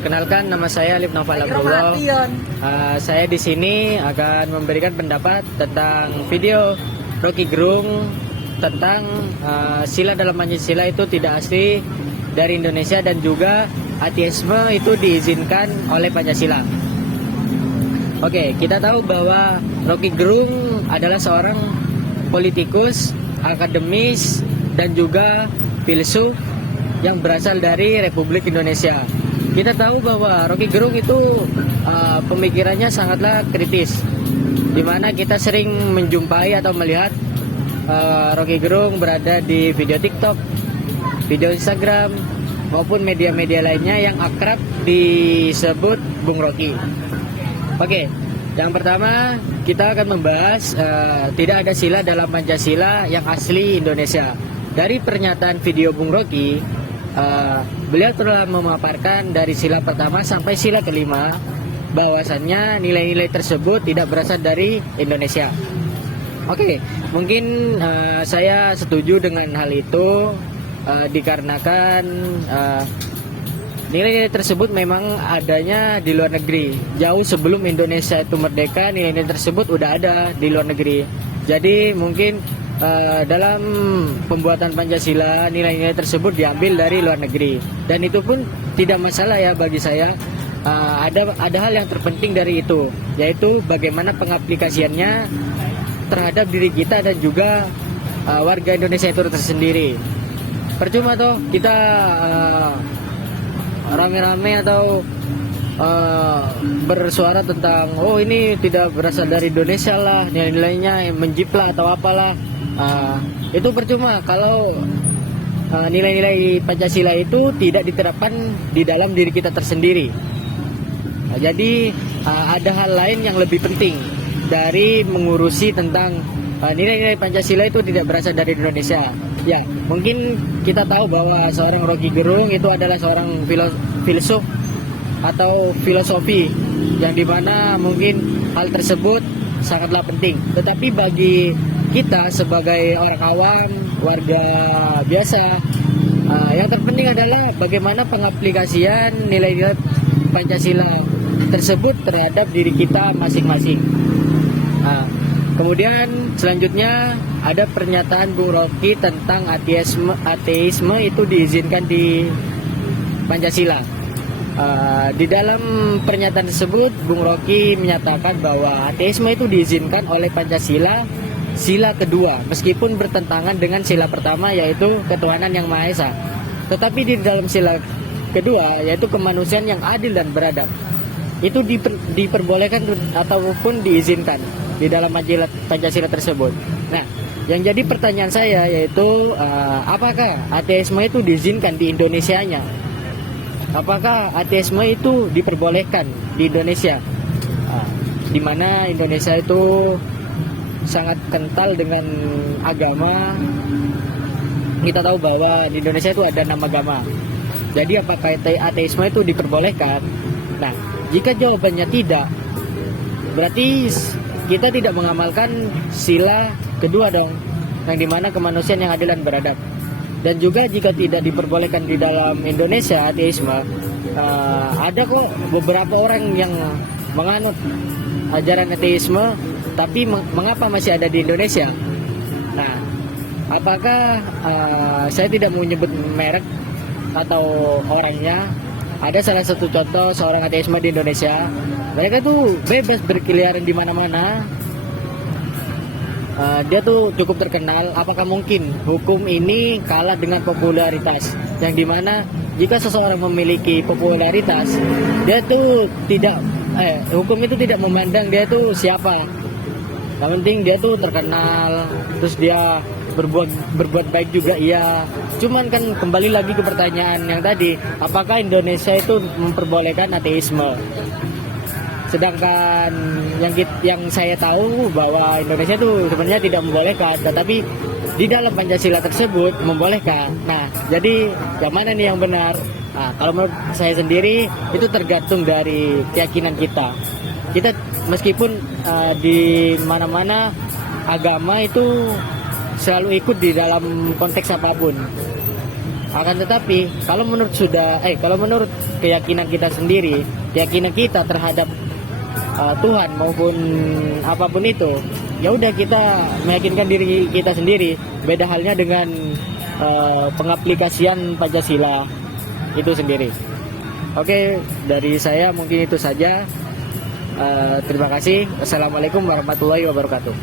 Perkenalkan, nama saya Alif Naufal Abdullah. Saya di sini akan memberikan pendapat tentang video Rocky Gerung tentang sila dalam Pancasila itu tidak asli dari Indonesia dan juga ateisme itu diizinkan oleh Pancasila. Oke, kita tahu bahwa Rocky Gerung adalah seorang politikus, akademis, dan juga filsuf yang berasal dari Republik Indonesia. Kita tahu bahwa Rocky Gerung itu pemikirannya sangatlah kritis, di mana kita sering menjumpai atau melihat Rocky Gerung berada di video TikTok, video Instagram, maupun media-media lainnya yang akrab disebut Bung Rocky. Oke, yang pertama kita akan membahas tidak ada sila dalam Pancasila yang asli Indonesia. Dari pernyataan video Bung Rocky, beliau telah memaparkan dari sila pertama sampai sila kelima bahwasannya nilai-nilai tersebut tidak berasal dari Indonesia. Oke, mungkin saya setuju dengan hal itu dikarenakan nilai-nilai tersebut memang adanya di luar negeri. Jauh sebelum Indonesia itu merdeka, nilai-nilai tersebut udah ada di luar negeri. Jadi mungkin dalam pembuatan Pancasila nilai-nilai tersebut diambil dari luar negeri, dan itu pun tidak masalah ya bagi saya. Ada hal yang terpenting dari itu, yaitu bagaimana pengaplikasiannya terhadap diri kita dan juga warga Indonesia itu tersendiri. Percuma toh kita rame-rame atau bersuara tentang ini tidak berasal dari Indonesia lah, nilai-nilainya menjiplak atau apalah. Itu percuma kalau nilai-nilai Pancasila itu tidak diterapkan di dalam diri kita tersendiri. Jadi ada hal lain yang lebih penting dari mengurusi tentang nilai-nilai Pancasila itu tidak berasal dari Indonesia. Ya, mungkin kita tahu bahwa seorang Rocky Gerung itu adalah seorang filsuf atau filosofi yang dimana mungkin hal tersebut sangatlah penting. Tetapi bagi kita sebagai orang awam, warga biasa, yang terpenting adalah bagaimana pengaplikasian nilai-nilai Pancasila tersebut terhadap diri kita masing-masing. Kemudian selanjutnya ada pernyataan Bung Rocky tentang ateisme itu diizinkan di Pancasila. Di dalam pernyataan tersebut Bung Rocky menyatakan bahwa ateisme itu diizinkan oleh Pancasila sila kedua, meskipun bertentangan dengan sila pertama yaitu ketuhanan yang Maha Esa. Tetapi di dalam sila kedua yaitu kemanusiaan yang adil dan beradab, itu diperbolehkan ataupun diizinkan di dalam Pancasila tersebut. Nah, yang jadi pertanyaan saya yaitu apakah ateisme itu diizinkan di Indonesianya? Apakah ateisme itu diperbolehkan di Indonesia? Di mana Indonesia itu sangat kental dengan agama. Kita tahu bahwa di Indonesia itu ada 6 agama. Jadi apakah ateisme itu diperbolehkan? Nah, jika jawabannya tidak, berarti kita tidak mengamalkan sila kedua dong, yang dimana kemanusiaan yang adil dan beradab. Dan juga jika tidak diperbolehkan di dalam Indonesia ateisme, ada kok beberapa orang yang menganut ajaran ateisme, tapi mengapa masih ada di Indonesia? Nah, apakah saya tidak mau menyebut merek atau orangnya? Ada salah satu contoh seorang ateisme di Indonesia. Mereka tuh bebas berkeliaran di mana-mana. Dia tuh cukup terkenal. Apakah mungkin hukum ini kalah dengan popularitas? Yang dimana jika seseorang memiliki popularitas, dia tuh tidak hukum itu tidak memandang dia tuh siapa. Yang penting dia tuh terkenal, terus dia berbuat baik juga iya. Cuman kan kembali lagi ke pertanyaan yang tadi, apakah Indonesia itu memperbolehkan ateisme? Sedangkan yang saya tahu bahwa Indonesia itu sebenarnya tidak membolehkan, tetapi di dalam Pancasila tersebut membolehkan. Nah, jadi yang mana nih yang benar? Nah, kalau menurut saya sendiri itu tergantung dari keyakinan kita. Kita meskipun di mana-mana agama itu selalu ikut di dalam konteks apapun. Akan tetapi kalau menurut keyakinan kita sendiri, keyakinan kita terhadap Tuhan maupun apapun itu, ya udah kita meyakinkan diri kita sendiri. Beda halnya dengan pengaplikasian Pancasila itu sendiri. Oke, dari saya mungkin itu saja. Terima kasih. Wassalamualaikum warahmatullahi wabarakatuh.